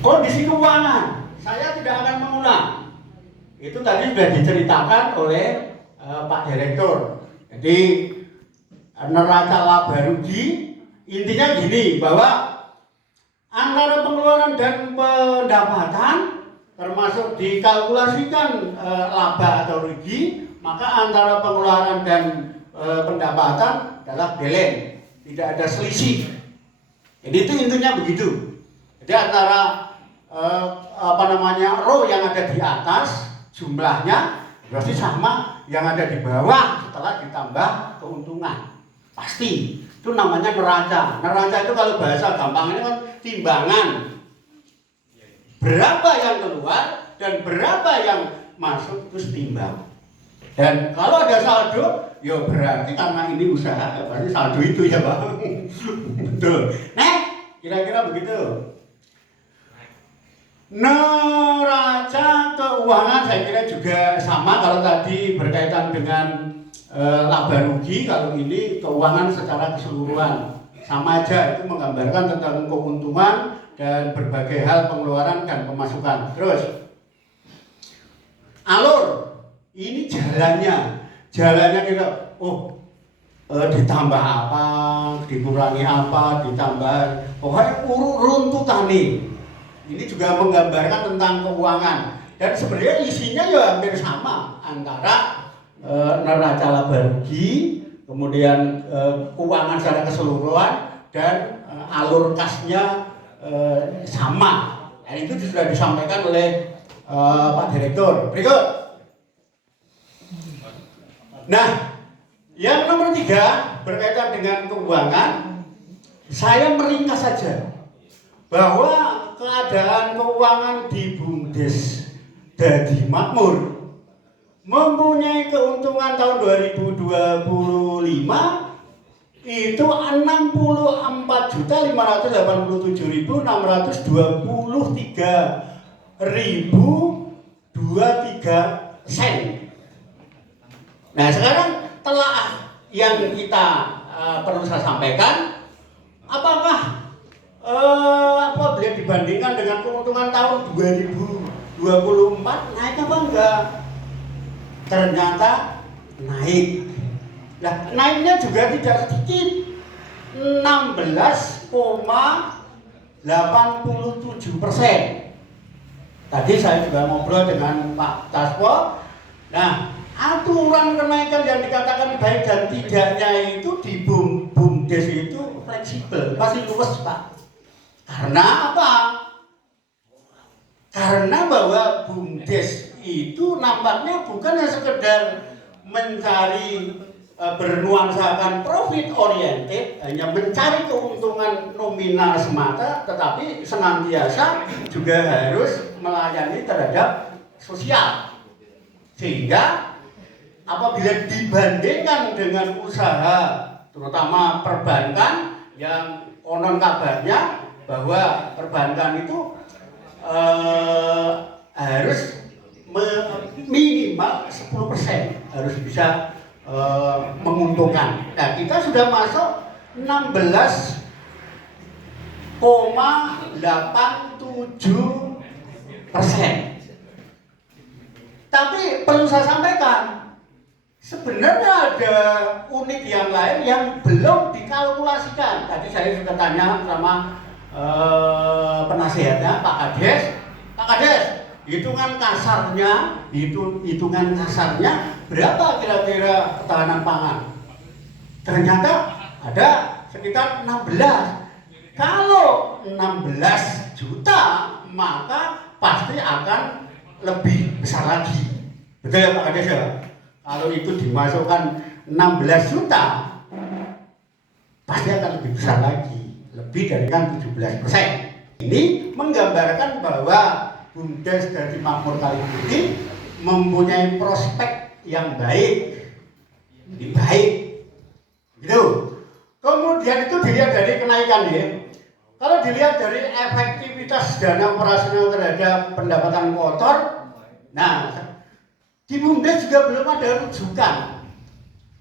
Kondisi keuangan, saya tidak akan mengulang. Itu tadi sudah diceritakan oleh Pak Direktur. Jadi neraca laba rugi intinya gini, bahwa antara pengeluaran dan pendapatan termasuk dikalkulasikan laba atau rugi, maka antara pengeluaran dan pendapatan adalah balance, tidak ada selisih. Jadi itu intinya begitu. Jadi antara row yang ada di atas jumlahnya berarti sama yang ada di bawah setelah ditambah keuntungan. Pasti itu namanya neraca. Neraca itu kalau bahasa gampangnya kan timbangan. Berapa yang keluar dan berapa yang masuk terus timbang. Dan kalau ada saldo, ya berarti karena ini usaha, ya berarti saldo itu ya Bang. Betul. Nah, kira-kira begitu. Neraca keuangan saya kira juga sama. Kalau tadi berkaitan dengan laba rugi, kalau ini keuangan secara keseluruhan sama aja, itu menggambarkan tentang keuntungan dan berbagai hal pengeluaran dan pemasukan. Terus alur ini jalannya kita ditambah apa, dikurangi apa, ditambah pokoknya runtutan nih. Ini juga menggambarkan tentang keuangan dan sebenarnya isinya ya hampir sama antara neraca laba rugi, kemudian keuangan secara keseluruhan dan alur kasnya sama. Dan itu sudah disampaikan oleh Pak Direktur. Berikut. Nah, yang nomor 3 berkaitan dengan keuangan, saya meringkas saja bahwa keadaan keuangan di BUMDes Dadi Makmur mempunyai keuntungan tahun 2025 itu 64.587.523.023 sen. Nah, sekarang telah yang kita perlu saya sampaikan, apakah apabila dibandingkan dengan keuntungan tahun 2024 naik apa enggak? Ternyata naik. Nah, naiknya juga tidak sedikit, 16,87%. Tadi saya juga ngobrol dengan Pak Taswo. Nah, aturan kenaikan yang dikatakan baik dan tidaknya itu di BUMDes itu fleksibel, masih luas Pak. Karena apa? Karena bahwa BUMDes itu nampaknya bukan hanya sekedar mencari bernuansakan profit oriented, hanya mencari keuntungan nominal semata, tetapi senantiasa juga harus melayani terhadap sosial. Sehingga apabila dibandingkan dengan usaha, terutama perbankan yang konon kabarnya bahwa perbankan itu harus minimal 10% harus bisa menguntungkan. Nah, kita sudah masuk 16,87%. Tapi perlu saya sampaikan, sebenarnya ada unit yang lain yang belum dikalkulasikan. Tadi saya sudah tanya sama penasihatnya Pak Kades. Pak Kades, hitungan kasarnya berapa kira-kira ketahanan pangan? Ternyata ada sekitar 16. Kalau 16 juta maka pasti akan lebih besar lagi. Betul ya Pak Kades ya? Kalau itu dimasukkan 16 juta pasti akan lebih besar lagi, lebih dari kan 17%. Ini menggambarkan bahwa BUMDes Dadi Makmur kali ini mempunyai prospek yang baik, gitu. Kemudian itu dilihat dari kenaikan ya. Kalau dilihat dari efektivitas dana operasional terhadap pendapatan kotor, nah di BUMDes juga belum ada rujukan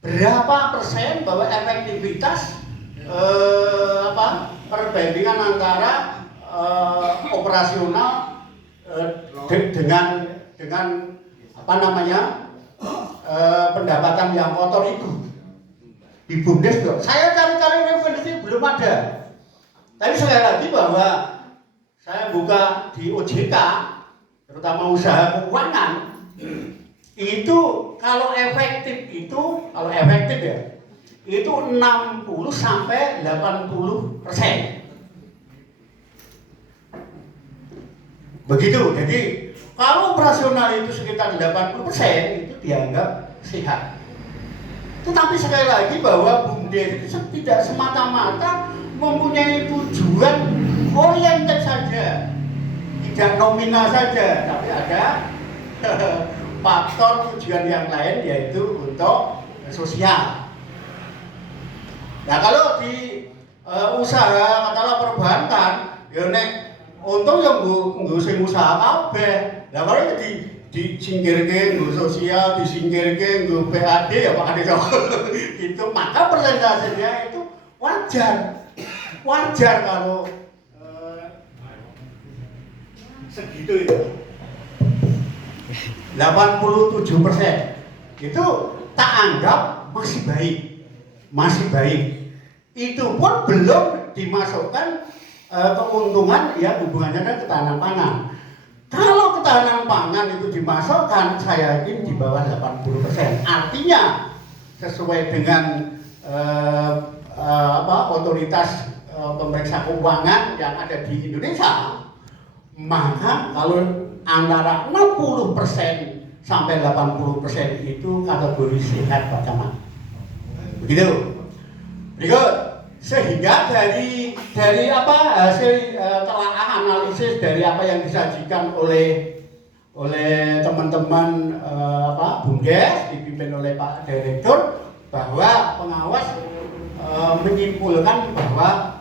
berapa persen bahwa efektivitas perbandingan antara operasional dengan apa namanya pendapatan yang kotor itu. Di BUMDes loh. Saya cari-cari referensi belum ada. Tapi sekali lagi bahwa saya buka di OJK, terutama usaha keuangan, itu kalau efektif ya, itu 60 sampai 80%. Begitu. Jadi kalau operasional itu sekitar 80% itu dianggap sehat. Tetapi sekali lagi bahwa BUMDes itu tidak semata-mata mempunyai tujuan oriented saja, tidak nominal saja, tapi ada faktor tujuan yang lain yaitu untuk sosial. Nah kalau di usaha katakanlah perbankan, ya nek untung yang nggo sing usaha kabeh. Lah kalau disingkirke nggo sosial, disingkirke nggo PAD ya Pak Ade itu maka persentasenya itu wajar kalau segitu itu 87% itu tak anggap masih baik. Itu pun belum dimasukkan keuntungan yang hubungannya dengan ketahanan pangan. Kalau ketahanan pangan itu dimasukkan, saya yakin di bawah 80%. Artinya sesuai dengan otoritas pemeriksa keuangan yang ada di Indonesia, maka kalau antara 60% sampai 80% itu kategori sehat Pak Camat. Begitu. Berikut. Sehingga dari hasil telaah analisis dari apa yang disajikan oleh teman-teman BUMDes dipimpin oleh Pak Direktur, bahwa pengawas menyimpulkan bahwa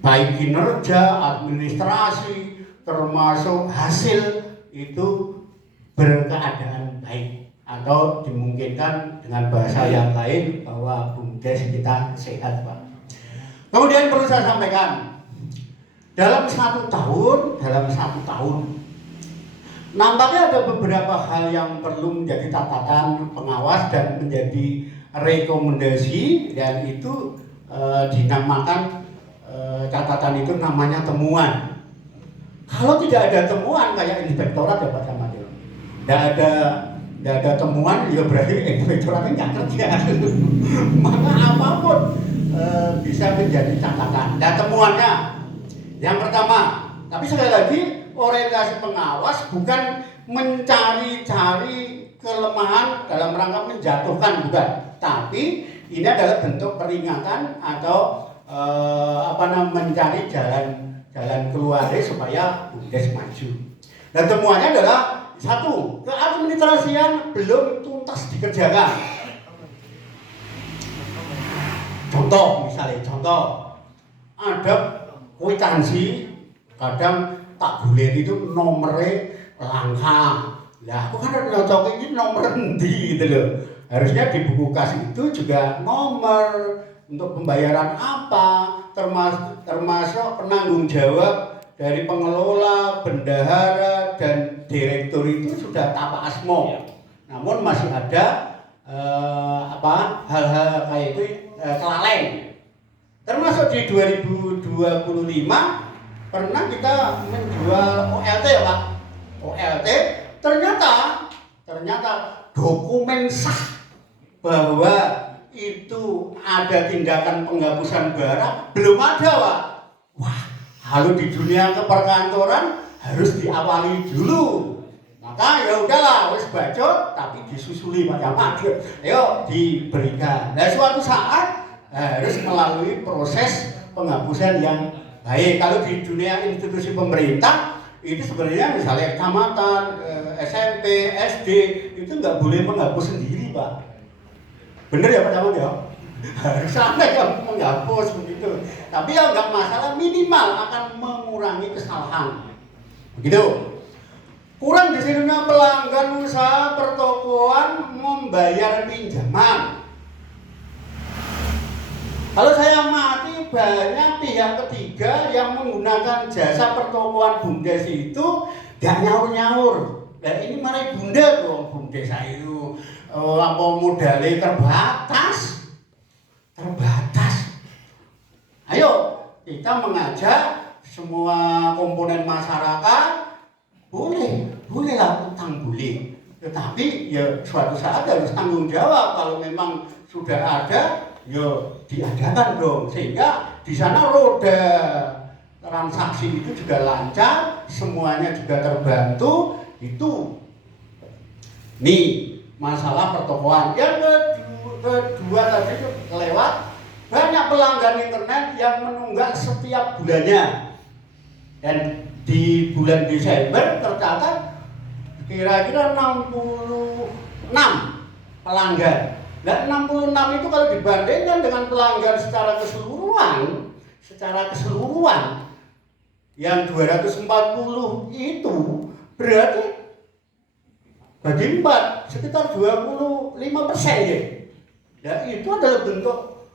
baik kinerja, administrasi, termasuk hasil itu berkeadaan baik, atau dimungkinkan dengan bahasa yang lain bahwa BUMDes kita sehat Pak. Kemudian perlu saya sampaikan, dalam satu tahun nampaknya ada beberapa hal yang perlu menjadi catatan pengawas dan menjadi rekomendasi, dan itu dinamakan catatan itu namanya temuan. Kalau tidak ada temuan kayak inspektorat ya Pak Camat, tidak ada temuan ya berarti inspektoratnya nggak kerja. Maka apapun bisa menjadi catatan. Dan temuannya yang pertama, tapi sekali lagi orientasi pengawas bukan mencari-cari kelemahan dalam rangka menjatuhkan, bukan. Tapi ini adalah bentuk peringatan atau mencari jalan keluarnya supaya BUMDes maju. Dan temuannya adalah satu, keadministrasian belum tuntas dikerjakan. Contoh ada kwitansi kadang tak boleh itu nomornya langka. Lah, aku kan nyocok ini nomor endi gitu loh. Harusnya di buku kas itu juga nomor untuk pembayaran apa, termasuk penanggung jawab dari pengelola, bendahara, dan direktur itu sudah tapa asmo. Namun masih ada hal-hal kayak itu kelalaian. Termasuk di 2025 pernah kita menjual OLT ya Pak. OLT ternyata dokumen sah bahwa itu ada tindakan penghapusan barang belum ada Pak. Wah, kalau di dunia keperkantoran harus diawali dulu. Maka ya udahlah, wis bacot tapi disusuli Pak Camat. Ayo diberikan. Nah, suatu saat harus melalui proses penghapusan yang baik. Kalau di dunia institusi pemerintah itu sebenarnya misalnya kecamatan, SMP, SD itu nggak boleh menghapus sendiri Pak. Bener ya Pak Camat ya? Harus sampai yang menghapus begitu. Tapi ya nggak masalah, minimal akan mengurangi kesalahan. Begitu. Kurang di sini pelanggan usaha pertokoan membayar pinjaman. Kalau saya mati banyak pihak ketiga yang menggunakan jasa pertokoan BUMDes itu gak nyaur-nyaur. Nah ini mana bunda dong, BUMDes itu apa modalnya terbatas. Ayo kita mengajak semua komponen masyarakat, bolehlah utang boleh. Tetapi ya suatu saat harus tanggung jawab. Kalau memang sudah ada, ya diadakan dong. Sehingga di sana roda transaksi itu juga lancar, semuanya juga terbantu. Itu nih masalah pertokoan. Yang kedua tadi itu lewat banyak pelanggan internet yang menunggak setiap bulannya. Dan di bulan Desember tercatat kira-kira 66 pelanggan. Dan 66 itu kalau dibandingkan dengan pelanggan secara keseluruhan yang 240 itu berarti bagi 4 sekitar 25% ya. Ya itu adalah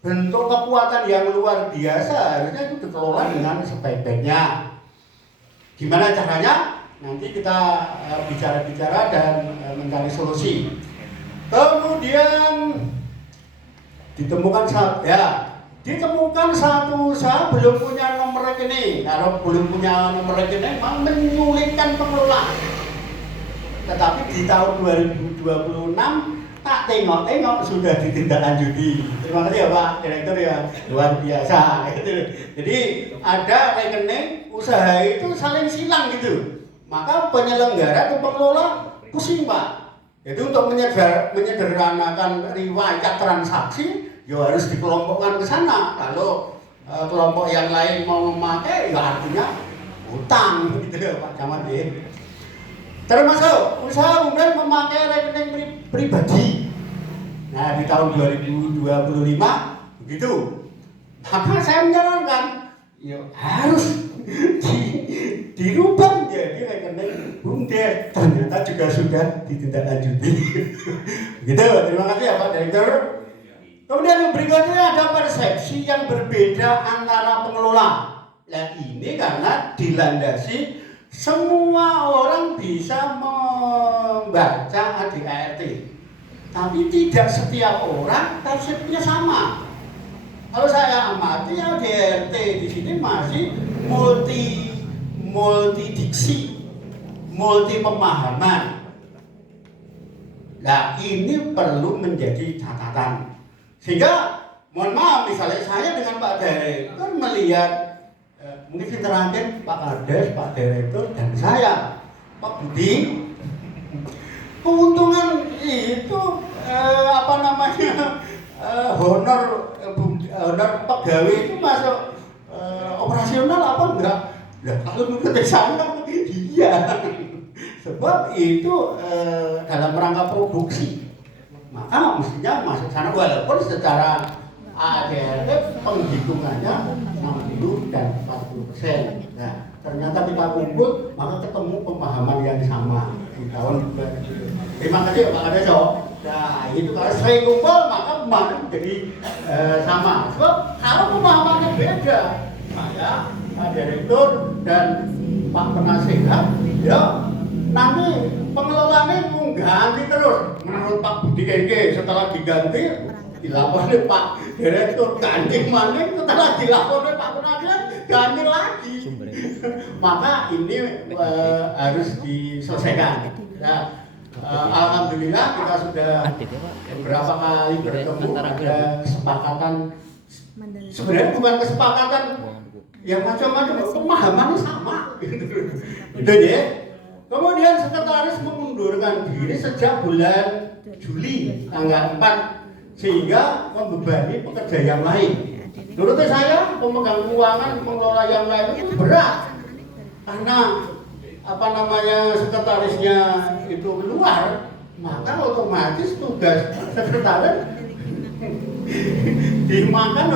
bentuk kekuatan yang luar biasa. Harusnya itu dikelola dengan sebaik-baiknya. Gimana caranya? Nanti kita bicara-bicara dan mencari solusi. Kemudian ditemukan satu usaha belum punya nomor rekening. Kalau belum punya nomor rekening memang menyulitkan pengelola. Tetapi di tahun 2026 tak tengok sudah ditindaklanjuti. Terima kasih ya Pak Direktur ya, luar biasa. Jadi ada rekening usaha itu saling silang gitu. Maka penyelenggara atau pengelola pusing Pak. Jadi untuk menyederhanakan riwayat transaksi, ya harus dikelompokkan ke sana. Kalau kelompok yang lain mau memakai, ya artinya utang gitu ya Pak Camat ya. Termasuk usaha kemudian memakai rekening pribadi. Nah di tahun 2025 begitu. Maka saya menyarankan, ya harus dirubah menjadi rekening BUMDes. Ternyata juga sudah ditindaklanjuti. Begitu. Terima kasih ya Pak Direktur. Kemudian yang berikutnya ada persepsi yang berbeda antara pengelola. Nah ini karena dilandasi semua orang bisa membaca ADART, tapi tidak setiap orang persepsinya sama. Kalau saya amati ADART di sini masih multi diksi, multi pemahaman. Nah ini perlu menjadi catatan. Sehingga mohon maaf misalnya saya dengan Pak Direktur melihat mungkin terakhir Pak Kades, Pak Direktur dan saya Pak Budi, keuntungan itu honor pegawai itu masuk operasional apa enggak? Ya kalau menurut saya iya, sebab itu dalam rangka produksi, maka mestinya masuk sana walaupun secara ADRT penghitungannya 60 dan 40%. Nah, ternyata kita kumpul, maka ketemu pemahaman yang sama di tahun 2000. Terima kasih Pak Kadeso. Nah, itu kalau sering kumpul, maka pemahaman menjadi sama. Sebab kalau pemahamannya beda, saya, Pak Direktur dan Pak Penasihat, ya nanti pengelolanya mengganti terus. Menurut Pak Budi Keke, setelah diganti dilaporkan Pak Direktur ganti maning, setelah dilaporkan Pak Penasihat ganti lagi. Maka ini harus diselesaikan. Ya, alhamdulillah kita sudah beberapa kali bertemu, ada kesepakatan. Sebenarnya bukan kesepakatan yang macam-macam, pemahamannya sama. Gitu ya. Kemudian sekretaris mengundurkan diri sejak bulan Juli tanggal 4 sehingga membebani pekerja yang lain. Menurut saya pemegang keuangan, pengelola yang lain itu berat karena sekretarisnya itu keluar, maka otomatis tugas sekretaris dimakan